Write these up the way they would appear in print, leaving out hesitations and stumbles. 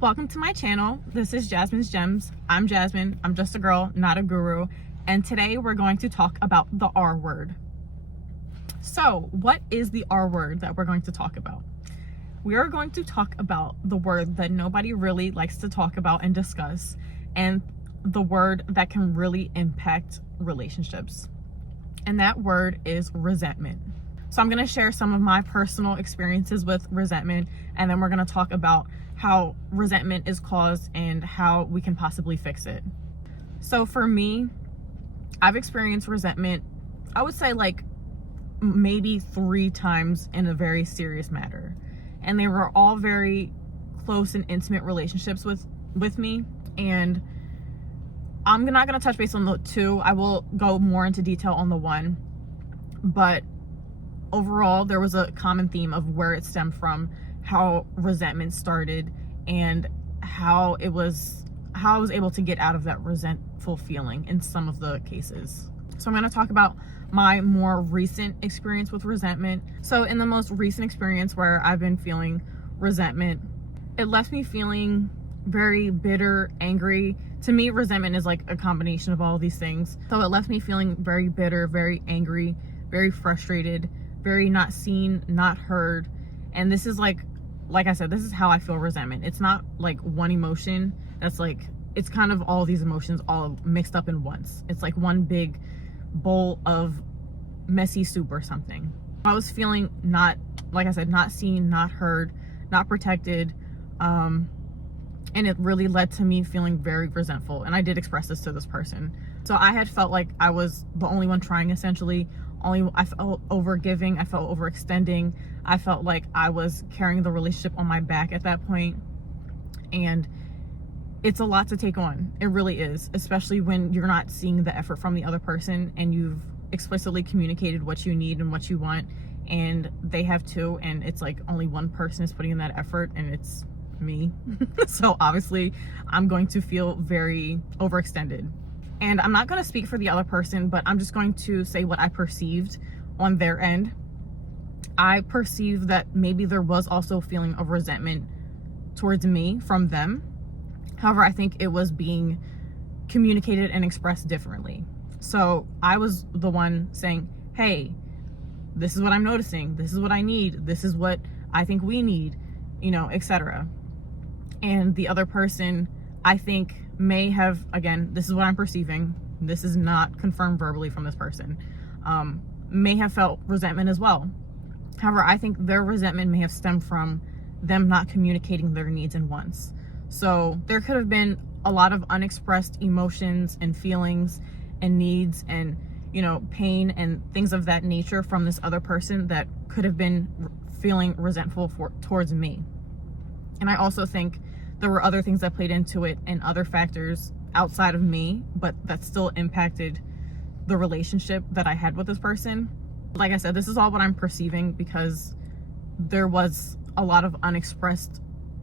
Welcome to my channel. This is Jasmine's Gems. I'm Jasmine. I'm just a girl, not a guru. And today we're going to talk about the R word. So what is the R word that we're going to talk about? We are going to talk about the word that nobody really likes to talk about and discuss, and the word that can really impact relationships. And that word is resentment. So I'm going to share some of my personal experiences with resentment, and then we're going to talk about how resentment is caused and how we can possibly fix it. So for me, I've experienced resentment, I would say like maybe 3 times in a very serious matter. And they were all very close and intimate relationships with me. And I'm not going to touch base on the 2. I will go more into detail on the 1. But overall, there was a common theme of where it stemmed from, how resentment started, and how I was able to get out of that resentful feeling in some of the cases. So I'm going to talk about my more recent experience with resentment. So in the most recent experience where I've been feeling resentment, it left me feeling very bitter, angry. To me, resentment is like a combination of all of these things. So it left me feeling very bitter, very angry, very frustrated, very not seen, not heard. And this is like I said, this is how I feel resentment. It's not like one emotion. That's like, it's kind of all these emotions all mixed up in once. It's like one big bowl of messy soup or something. I was feeling not, like I said, not seen, not heard, not protected. And it really led to me feeling very resentful. And I did express this to this person. So I had felt like I was the only one trying, essentially. I felt overgiving. I felt overextending. I felt like I was carrying the relationship on my back at that point. And it's a lot to take on. It really is, especially when you're not seeing the effort from the other person and you've explicitly communicated what you need and what you want, and they have too, and it's like only one person is putting in that effort, and it's me. So obviously I'm going to feel very overextended. And I'm not going to speak for the other person, but I'm just going to say what I perceived on their end. I perceived that maybe there was also a feeling of resentment towards me from them. However, I think it was being communicated and expressed differently. So I was the one saying, hey, this is what I'm noticing. This is what I need. This is what I think we need, etc. And the other person, I think, may have, again, this is what I'm perceiving. This is not confirmed verbally from this person. May have felt resentment as well. However, I think their resentment may have stemmed from them not communicating their needs and wants. So there could have been a lot of unexpressed emotions and feelings and needs and, pain and things of that nature from this other person that could have been feeling resentful towards me. And I also think there were other things that played into it and other factors outside of me, but that still impacted the relationship that I had with this person. Like I said, this is all what I'm perceiving because there was a lot of unexpressed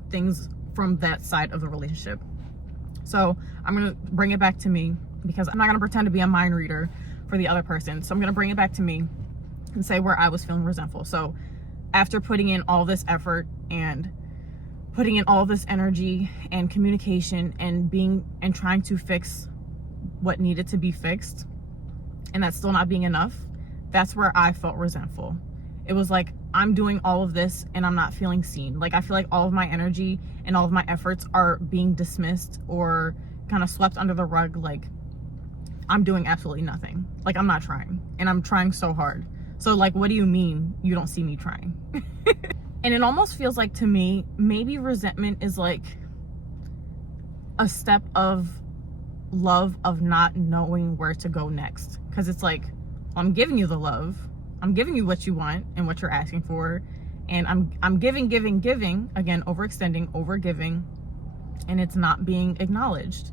things from that side of the relationship. So I'm going to bring it back to me because I'm not going to pretend to be a mind reader for the other person. So I'm going to bring it back to me and say where I was feeling resentful. So after putting in all this effort and putting in all this energy and communication and trying to fix what needed to be fixed, and that's still not being enough, that's where I felt resentful. It was like, I'm doing all of this and I'm not feeling seen. Like, I feel like all of my energy and all of my efforts are being dismissed or kind of swept under the rug. Like, I'm doing absolutely nothing. Like, I'm not trying, and I'm trying so hard. So like, what do you mean you don't see me trying? And it almost feels like, to me, maybe resentment is like a step of love of not knowing where to go next. Because it's like, I'm giving you the love, I'm giving you what you want and what you're asking for, and I'm giving, again, overextending, overgiving, and it's not being acknowledged.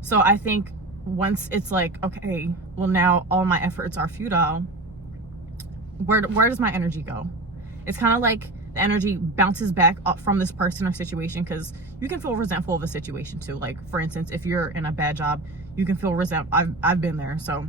So I think once it's like, okay, well, now all my efforts are futile, where does my energy go? It's kind of like the energy bounces back up from this person or situation, because you can feel resentful of a situation too. Like, for instance, if you're in a bad job, you can feel resentful. I've been there. So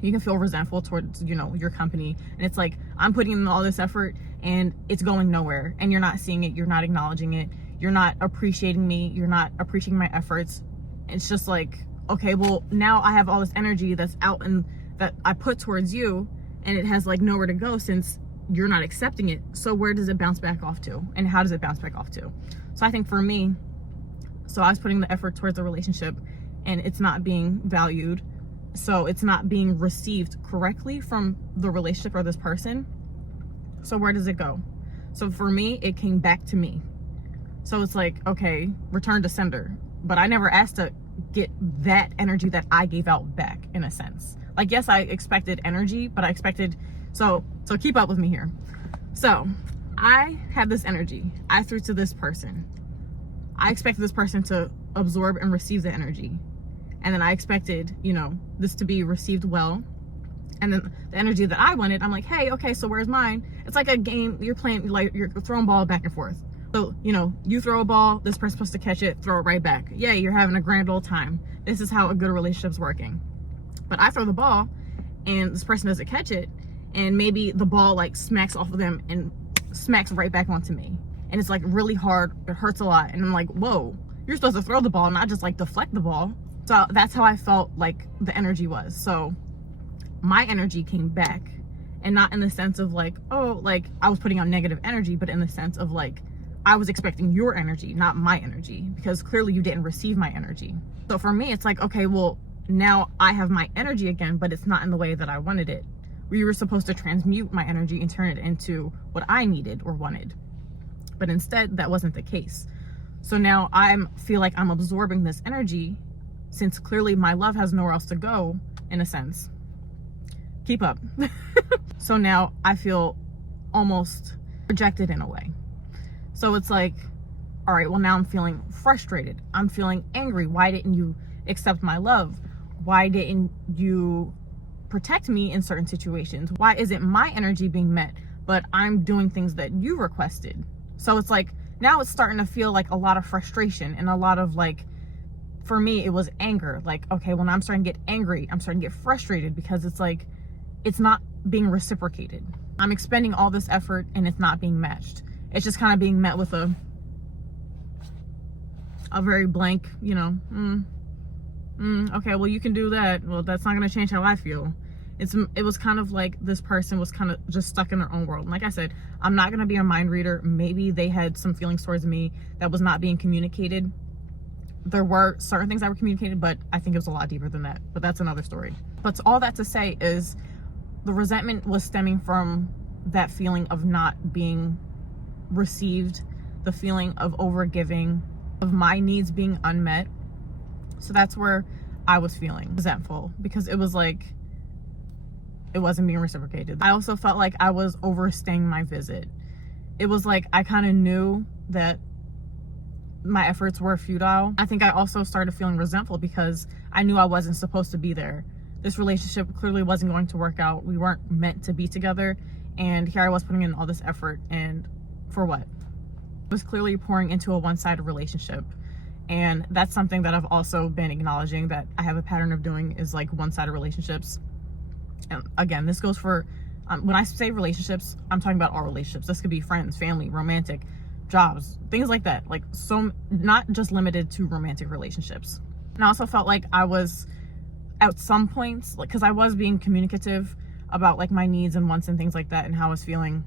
you can feel resentful towards, your company. And it's like, I'm putting in all this effort and it's going nowhere, and you're not seeing it. You're not acknowledging it. you're not appreciating me, you're not appreciating my efforts. It's just like, okay, well, now I have all this energy that's out and that I put towards you, and it has like nowhere to go since you're not accepting it. So where does it bounce back off to? And how does it bounce back off to? So I think for me, so I was putting the effort towards the relationship and it's not being valued. So it's not being received correctly from the relationship or this person. So where does it go? So for me, it came back to me. So it's like, okay, return to sender. But I never asked to get that energy that I gave out back, in a sense. Like, yes, I expected energy, but I expected, so keep up with me here. So I had this energy I threw to this person. I expected this person to absorb and receive the energy. And then I expected, you know, this to be received well. And then the energy that I wanted, I'm like, hey, okay, so where's mine? It's like a game you're playing, like you're throwing ball back and forth. So, you know, you throw a ball, this person's supposed to catch it, throw it right back. Yay, you're having a grand old time. This is how a good relationship's working. But I throw the ball and this person doesn't catch it, and maybe the ball like smacks off of them and smacks right back onto me. And it's like really hard, it hurts a lot. And I'm like, whoa, you're supposed to throw the ball, not just like deflect the ball. So that's how I felt like the energy was. So my energy came back, and not in the sense of like, oh, like I was putting out negative energy, but in the sense of like, I was expecting your energy, not my energy, because clearly you didn't receive my energy. So for me, it's like, okay, well, now I have my energy again, but it's not in the way that I wanted it. We were supposed to transmute my energy and turn it into what I needed or wanted. But instead, that wasn't the case. So now I feel like I'm absorbing this energy, since clearly my love has nowhere else to go, in a sense. Keep up. So now I feel almost rejected in a way. So it's like, all right, well, now I'm feeling frustrated. I'm feeling angry. Why didn't you accept my love? Why didn't you protect me in certain situations? Why isn't my energy being met, but I'm doing things that you requested? So it's like, now it's starting to feel like a lot of frustration and a lot of like, for me, it was anger. Like, okay, well, now I'm starting to get angry. I'm starting to get frustrated because it's like, it's not being reciprocated. I'm expending all this effort and it's not being matched. It's just kind of being met with a very blank, you know, okay, well, you can do that. Well, that's not going to change how I feel. It was kind of like this person was kind of just stuck in their own world. And like I said, I'm not going to be a mind reader. Maybe they had some feelings towards me that was not being communicated. There were certain things that were communicated, but I think it was a lot deeper than that. But that's another story. But all that to say is the resentment was stemming from that feeling of not being received, the feeling of overgiving, of my needs being unmet. So that's where I was feeling resentful, because it was like it wasn't being reciprocated. I also felt like I was overstaying my visit. It was like I kind of knew that my efforts were futile. I think I also started feeling resentful because I knew I wasn't supposed to be there. This relationship clearly wasn't going to work out. We weren't meant to be together, and here I was putting in all this effort, and for what? It was clearly pouring into a one-sided relationship. And that's something that I've also been acknowledging that I have a pattern of doing, is like one-sided relationships. And again, this goes for, when I say relationships, I'm talking about all relationships. This could be friends, family, romantic, jobs, things like that. Like, so not just limited to romantic relationships. And I also felt like I was at some points, like, because I was being communicative about like my needs and wants and things like that and how I was feeling.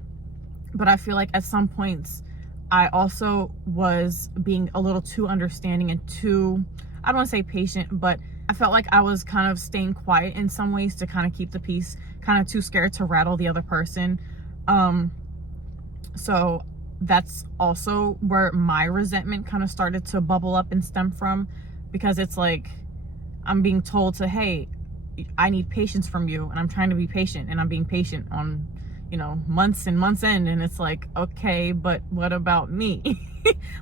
But I feel like at some points, I also was being a little too understanding and too, I don't want to say patient, but I felt like I was kind of staying quiet in some ways to kind of keep the peace, kind of too scared to rattle the other person. So that's also where my resentment kind of started to bubble up and stem from, because it's like I'm being told to, hey, I need patience from you, and I'm trying to be patient, and I'm being patient on, you know, months and months in, and it's like, okay, but what about me?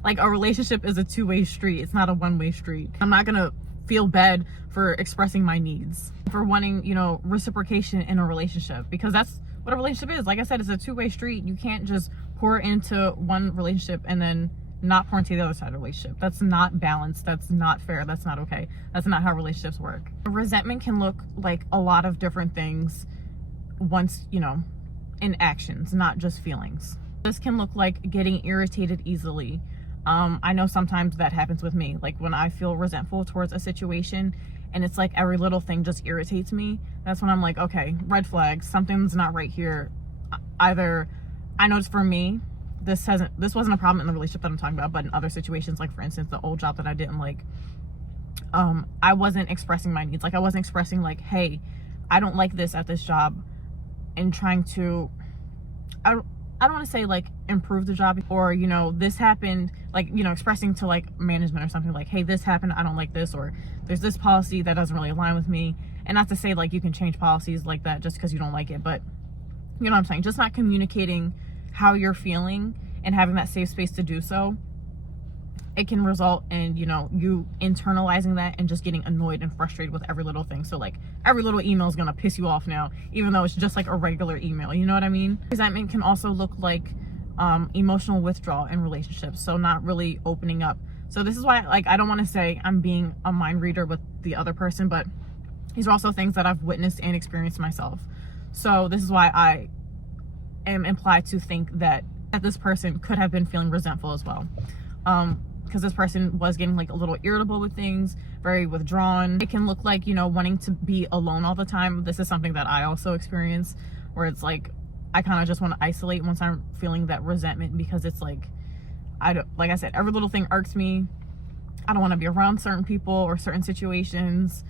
Like, a relationship is a two-way street. It's not a one-way street. I'm not gonna feel bad for expressing my needs, for wanting, you know, reciprocation in a relationship, because that's what a relationship is. Like I said, it's a two-way street. You can't just pour into one relationship and then not pour into the other side of the relationship. That's not balanced. That's not fair. That's not okay. That's not how relationships work. Resentment can look like a lot of different things once, you know, in actions, not just feelings. This can look like getting irritated easily, I know sometimes that happens with me. Like when I feel resentful towards a situation and it's like every little thing just irritates me, that's when I'm like, okay, red flags, something's not right here. Either I know it's for me, this wasn't a problem in the relationship that I'm talking about, but in other situations, like for instance, the old job that I didn't like, I wasn't expressing my needs. Like I wasn't expressing like, hey, I don't like this at this job, and trying to, I don't want to say like improve the job, or, you know, this happened, like, you know, expressing to like management or something like, hey, this happened, I don't like this, or there's this policy that doesn't really align with me. And not to say like you can change policies like that just because you don't like it, but you know what I'm saying, just not communicating how you're feeling and having that safe space to do so, it can result in, you know, you internalizing that and just getting annoyed and frustrated with every little thing. So like every little email is gonna piss you off now, even though it's just like a regular email, you know what I mean? Resentment can also look like emotional withdrawal in relationships, so not really opening up. So this is why, like, I don't want to say I'm being a mind reader with the other person, but these are also things that I've witnessed and experienced myself. So this is why I am implied to think that this person could have been feeling resentful as well, because this person was getting like a little irritable with things, very withdrawn. It can look like, you know, wanting to be alone all the time. This is something that I also experience, where it's like I kind of just want to isolate once I'm feeling that resentment, because it's like, like I said, every little thing irks me. I don't want to be around certain people or certain situations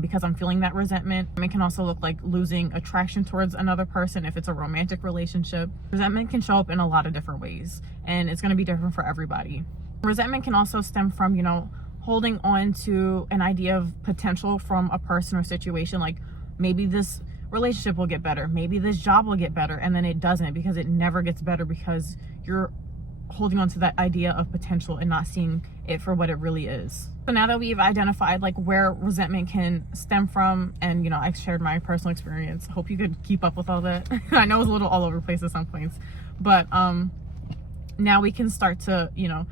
because I'm feeling that resentment. It can also look like losing attraction towards another person if it's a romantic relationship. Resentment can show up in a lot of different ways, and it's going to be different for everybody. Resentment can also stem from, you know, holding on to an idea of potential from a person or situation. Like maybe this relationship will get better, maybe this job will get better, and then it doesn't, because it never gets better because you're holding on to that idea of potential and not seeing it for what it really is. So now that we've identified like where resentment can stem from, and, you know, I shared my personal experience, hope you could keep up with all that. I know it was a little all over the place at some points, but now we can start to, you know,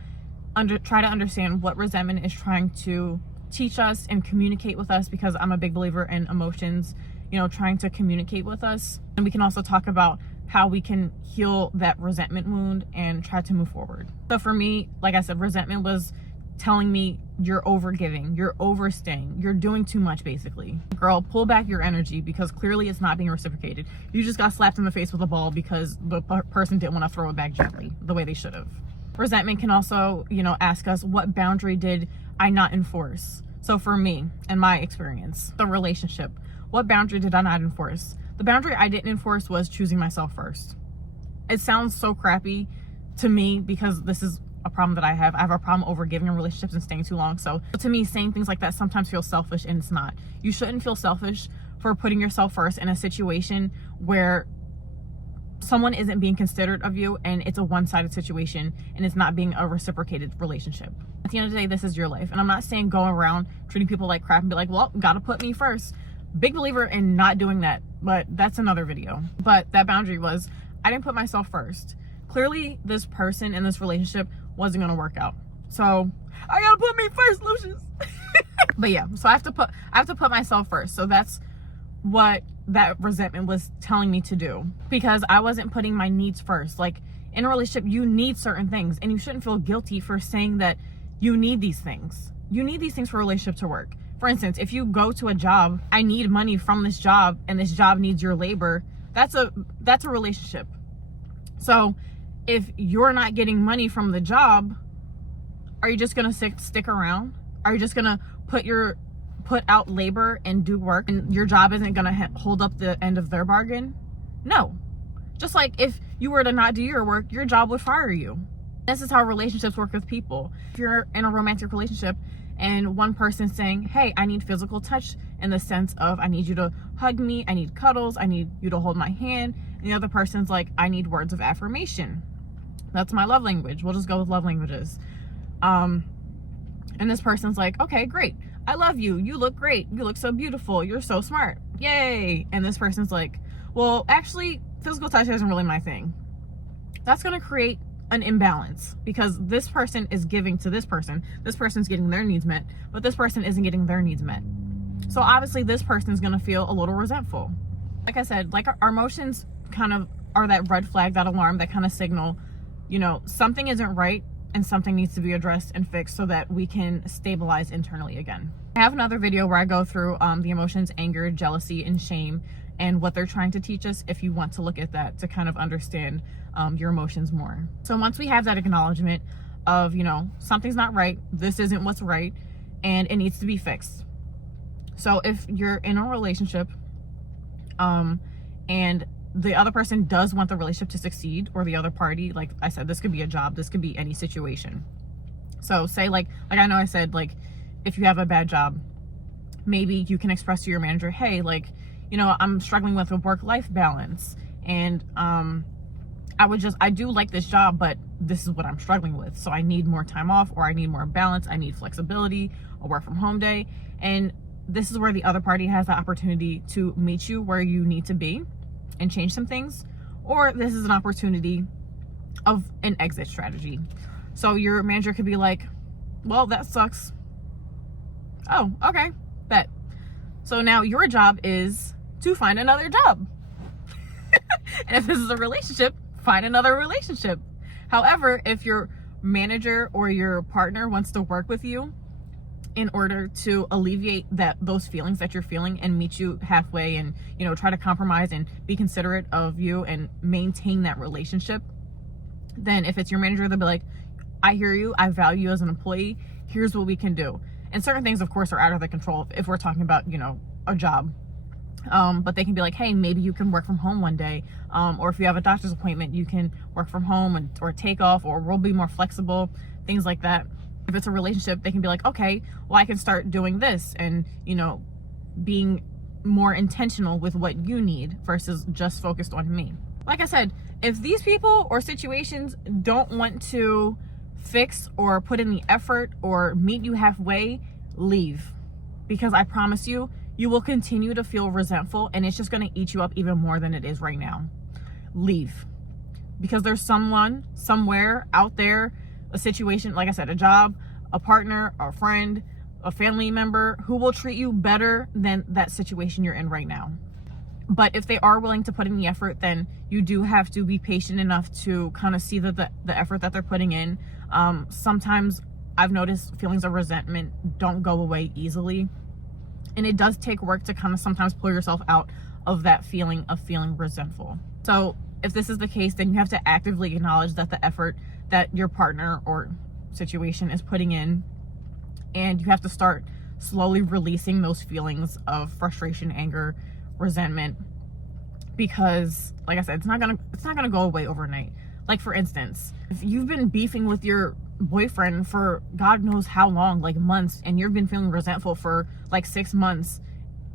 try to understand what resentment is trying to teach us and communicate with us, because I'm a big believer in emotions, you know, trying to communicate with us. And we can also talk about how we can heal that resentment wound and try to move forward. So for me, like I said, resentment was telling me you're overgiving, you're overstaying, you're doing too much, basically. Girl, pull back your energy, because clearly it's not being reciprocated. You just got slapped in the face with a ball because the person didn't want to throw it back gently the way they should have. Resentment can also, you know, ask us, what boundary did I not enforce? So for me, in my experience, the relationship, what boundary did I not enforce? The boundary I didn't enforce was choosing myself first. It sounds so crappy to me because this is a problem that I have. I have a problem over giving in relationships and staying too long. So to me, saying things like that sometimes feels selfish, and it's not. You shouldn't feel selfish for putting yourself first in a situation where someone isn't being considerate of you, and it's a one-sided situation, and it's not being a reciprocated relationship. At the end of the day, this is your life. And I'm not saying go around treating people like crap and be like, well, gotta put me first. Big believer in not doing that, but that's another video. But that boundary was, I didn't put myself first. Clearly, this person in this relationship wasn't gonna work out. So I gotta put me first, Lucius. But yeah, so I have to put myself first. So that's what that resentment was telling me to do, because I wasn't putting my needs first. Like in a relationship, you need certain things, and you shouldn't feel guilty for saying that you need these things. You need these things for a relationship to work. For instance, if you go to a job, I need money from this job, and this job needs your labor, that's a relationship. So if you're not getting money from the job, are you just gonna stick around? Are you just gonna put out labor and do work, and your job isn't gonna hold up the end of their bargain? No. Just like if you were to not do your work, your job would fire you. This is how relationships work with people. If you're in a romantic relationship and one person's saying, hey, I need physical touch, in the sense of I need you to hug me, I need cuddles, I need you to hold my hand, and the other person's like, I need words of affirmation. That's my love language. We'll just go with love languages. And this person's like, okay, great, I love you, you look great, you look so beautiful, you're so smart, yay. And this person's like, well, actually, physical touch isn't really my thing. That's gonna create an imbalance, because this person is giving to this person's getting their needs met, but this person isn't getting their needs met. So obviously this person is going to feel a little resentful. Like I said, like our emotions kind of are that red flag, that alarm, that kind of signal, you know, something isn't right. and something needs to be addressed and fixed so that we can stabilize internally again. I have another video where I go through the emotions, anger, jealousy, and shame, and what they're trying to teach us, if you want to look at that to kind of understand your emotions more. So once we have that acknowledgement of, something's not right, this isn't what's right, and it needs to be fixed. So if you're in a relationship and the other person does want the relationship to succeed, or the other party, like I said, this could be a job, this could be any situation. So say like I know I said, like, if you have a bad job, maybe you can express to your manager, hey, like, I'm struggling with a work-life balance, and I do like this job, but this is what I'm struggling with. So I need more time off, or I need more balance, I need flexibility, a work from home day. And this is where the other party has the opportunity to meet you where you need to be and change some things, or this is an opportunity of an exit strategy. So your manager could be like, well, that sucks. Oh, okay, bet. So now your job is to find another job. And if this is a relationship, find another relationship. However, if your manager or your partner wants to work with you in order to alleviate those feelings that you're feeling and meet you halfway, and try to compromise and be considerate of you and maintain that relationship, then if it's your manager, they'll be like, I hear you, I value you as an employee, here's what we can do. And certain things, of course, are out of their control if we're talking about a job, but they can be like, hey, maybe you can work from home one day, or if you have a doctor's appointment, you can work from home or take off, or we'll be more flexible, things like that. If it's a relationship, they can be like, okay, well, I can start doing this, and being more intentional with what you need versus just focused on me. Like I said, if these people or situations don't want to fix or put in the effort or meet you halfway, leave. Because I promise you, you will continue to feel resentful, and it's just going to eat you up even more than it is right now. Leave. Because there's someone somewhere out there, a situation, like I said, a job, a partner, a friend, a family member, who will treat you better than that situation you're in right now. But if they are willing to put in the effort, then you do have to be patient enough to kind of see the effort that they're putting in. Sometimes I've noticed feelings of resentment don't go away easily, and it does take work to kind of sometimes pull yourself out of that feeling of feeling resentful. So if this is the case, then you have to actively acknowledge that the effort that your partner or situation is putting in, and you have to start slowly releasing those feelings of frustration, anger, resentment, because like I said, it's not gonna go away overnight. Like, for instance, if you've been beefing with your boyfriend for God knows how long, like months, and you've been feeling resentful for like 6 months,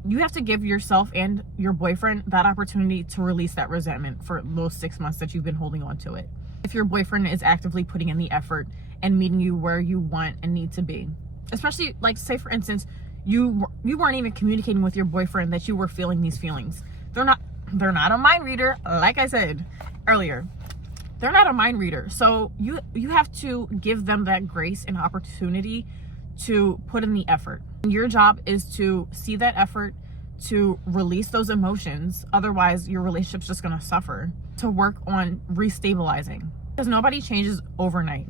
you have to give yourself and your boyfriend that opportunity to release that resentment for those 6 months that you've been holding on to it. If your boyfriend is actively putting in the effort and meeting you where you want and need to be, especially, like, say for instance, you weren't even communicating with your boyfriend that you were feeling these feelings. They're not a mind reader, like I said earlier. They're not a mind reader. So you have to give them that grace and opportunity to put in the effort. Your job is to see that effort, to release those emotions. Otherwise, your relationship's just going to suffer. To work on restabilizing, because nobody changes overnight.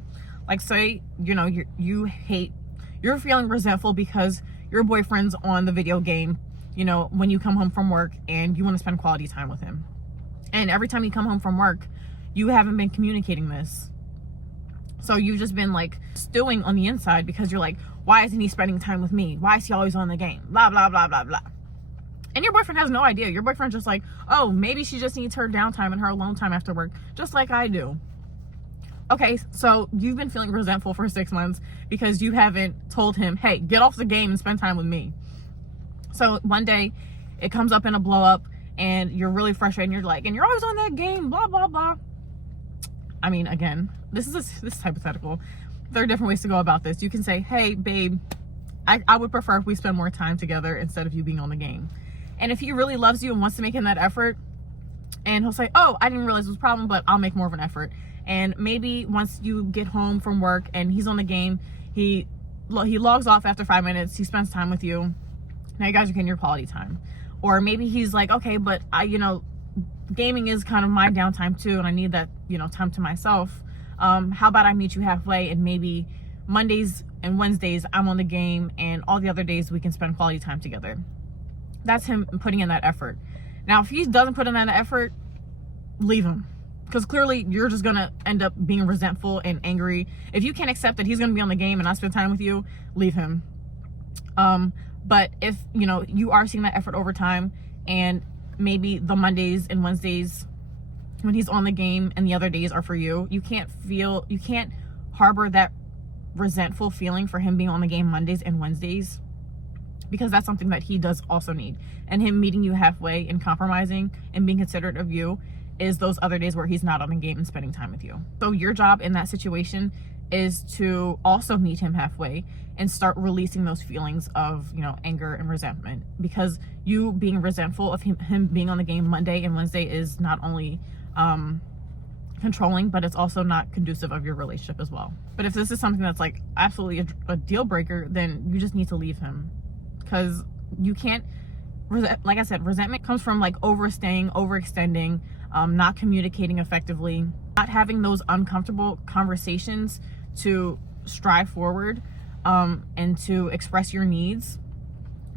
Like, say, you're feeling resentful because your boyfriend's on the video game, when you come home from work, and you want to spend quality time with him. And every time you come home from work, you haven't been communicating this. So you've just been like stewing on the inside because you're like, why isn't he spending time with me? Why is he always on the game? Blah, blah, blah, blah, blah. And your boyfriend has no idea. Your boyfriend's just like, oh, maybe she just needs her downtime and her alone time after work, just like I do. Okay, so you've been feeling resentful for 6 months because you haven't told him, hey, get off the game and spend time with me. So one day it comes up in a blow up and you're really frustrated and you're like, and you're always on that game, blah, blah, blah. I mean, again, this is hypothetical. There are different ways to go about this. You can say, hey, babe, I would prefer if we spend more time together instead of you being on the game. And if he really loves you and wants to make in that effort, and he'll say, oh, I didn't realize it was a problem, but I'll make more of an effort. And maybe once you get home from work and he's on the game, he logs off after 5 minutes, he spends time with you. Now you guys are getting your quality time. Or maybe he's like, okay, but gaming is kind of my downtime too, and I need that, time to myself. How about I meet you halfway, and maybe Mondays and Wednesdays I'm on the game, and all the other days we can spend quality time together. That's him putting in that effort. Now, if he doesn't put in that effort, leave him. Because clearly you're just going to end up being resentful and angry. If you can't accept that he's going to be on the game and not spend time with you, leave him. But if, you are seeing that effort over time, and maybe the Mondays and Wednesdays when he's on the game and the other days are for you, you can't harbor that resentful feeling for him being on the game Mondays and Wednesdays, because that's something that he does also need. And him meeting you halfway and compromising and being considerate of you is those other days where he's not on the game and spending time with you. So your job in that situation is to also meet him halfway and start releasing those feelings of, anger and resentment, because you being resentful of him being on the game Monday and Wednesday is not only controlling, but it's also not conducive of your relationship as well. But if this is something that's like absolutely a deal breaker, then you just need to leave him, because you can't, like I said, resentment comes from like overstaying, overextending, not communicating effectively, not having those uncomfortable conversations to strive forward, and to express your needs.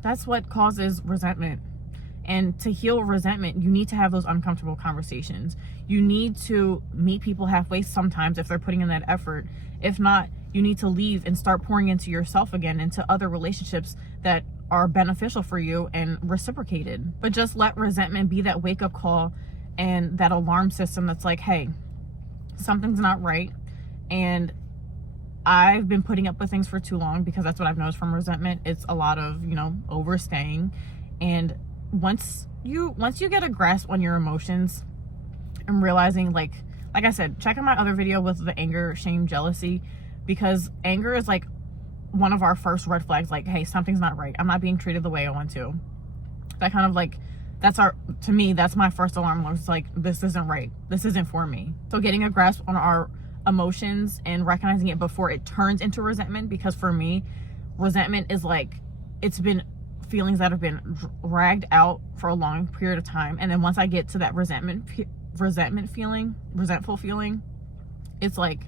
That's what causes resentment. And to heal resentment, you need to have those uncomfortable conversations. You need to meet people halfway sometimes if they're putting in that effort. If not, you need to leave and start pouring into yourself again, into other relationships that are beneficial for you and reciprocated. But just let resentment be that wake-up call and that alarm system that's like, hey, something's not right, and I've been putting up with things for too long, because that's what I've noticed from resentment. It's a lot of, overstaying. And once you get a grasp on your emotions and realizing, like I said, check out my other video with the anger, shame, jealousy, because anger is like one of our first red flags. Like, hey, something's not right. I'm not being treated the way I want to. That kind of like, to me, that's my first alarm. It's like, this isn't right. This isn't for me. So getting a grasp on our emotions and recognizing it before it turns into resentment, because for me, resentment is like, it's been feelings that have been dragged out for a long period of time, and then once I get to that resentful feeling, it's like,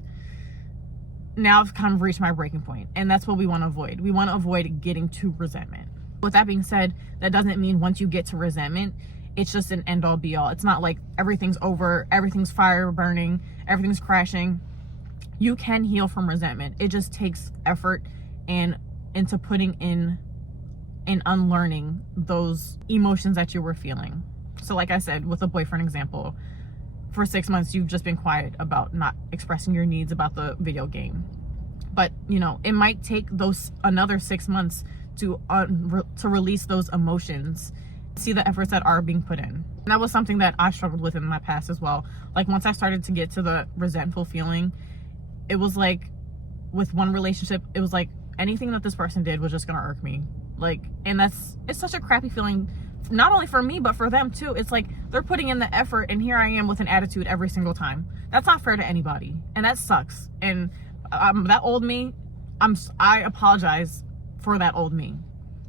now I've kind of reached my breaking point, and that's what we want to avoid. We want to avoid getting to resentment. With that being said, that doesn't mean once you get to resentment, it's just an end all be all. It's not like everything's over, everything's fire burning, everything's crashing. You can heal from resentment. It just takes effort and into putting in and unlearning those emotions that you were feeling. So like I said, with a boyfriend example, for 6 months, you've just been quiet about not expressing your needs about the video game. But, it might take another 6 months to release those emotions, see the efforts that are being put in. And that was something that I struggled with in my past as well. Like, once I started to get to the resentful feeling, it was like, with one relationship, it was like anything that this person did was just gonna irk me. Like, and it's such a crappy feeling, not only for me, but for them too. It's like, they're putting in the effort, and here I am with an attitude every single time. That's not fair to anybody, and that sucks. And that old me, I apologize for that old me.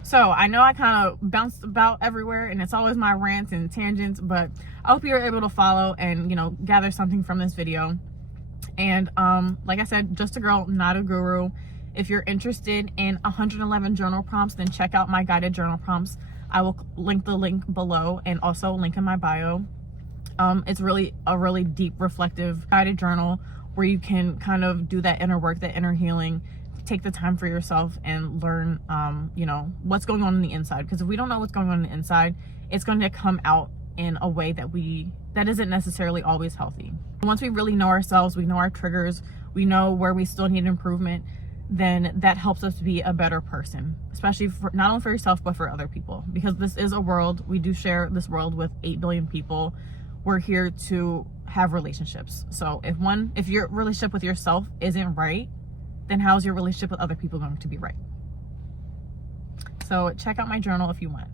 So I know I kind of bounced about everywhere, and it's always my rants and tangents, but I hope you're able to follow and, gather something from this video. And like I said, just a girl, not a guru. If you're interested in 111 journal prompts, then check out my guided journal prompts. I will link the link below, and also link in my bio. It's really a really deep, reflective guided journal where you can kind of do that inner work, that inner healing, take the time for yourself and learn, what's going on the inside. Because if we don't know what's going on the inside, it's going to come out in a way that isn't necessarily always healthy. Once we really know ourselves, we know our triggers, we know where we still need improvement, then that helps us to be a better person, especially not only for yourself, but for other people. Because this is a world, we do share this world with 8 billion people. We're here to have relationships. So if your relationship with yourself isn't right, then how's your relationship with other people going to be right? So check out my journal if you want.